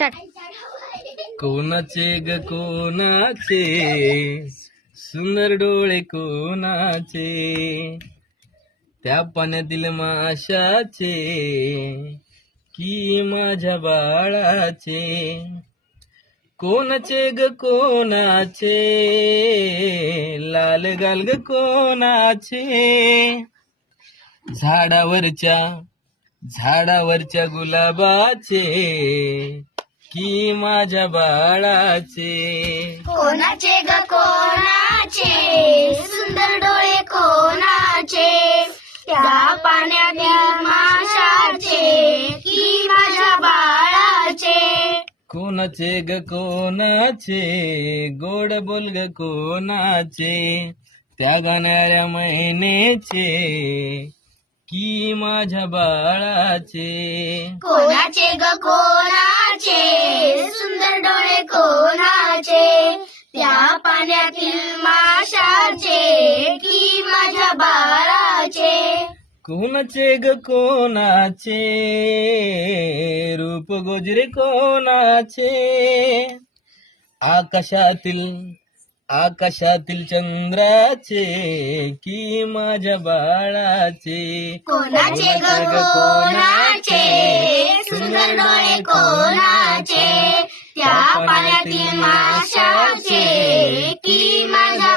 Start. कोणाचे ग कोणाचे सुंदर डोळे कोणाचे, त्या पाण्यातील माशाचे की माझ्या बाळाचे. कोणाचे ग कोणाचे लाल गाल ग कोणाचे, झाडावरच्या गुलाबाचे की माझ्या बाळाचे. कोणाचे ग कोणाचे सुंदर डोळे कोणाचे, त्या पाण्यातील माशाचे की माझ्या बाळाचे. कोणाचे ग कोणाचे गोड बोल ग कोणाचे, त्या गाणाऱ्या मैनेचे की माझ्या बाळाचे. कोणाचे ग कोणाचे सुंदर डोळे कोणाचे, त्या पाण्यातील माशाचे की माझ्या बाळाचे. कोणाचे ग कोणाचे रूप गोजरे कोणाचे, आकाशातील चंद्राचे की माझ्या बाळाचे. कोणाचे ग कोणाचे सुंदर डोळे कोणाचे, त्या पाण्यातील माशाचे की माझ्या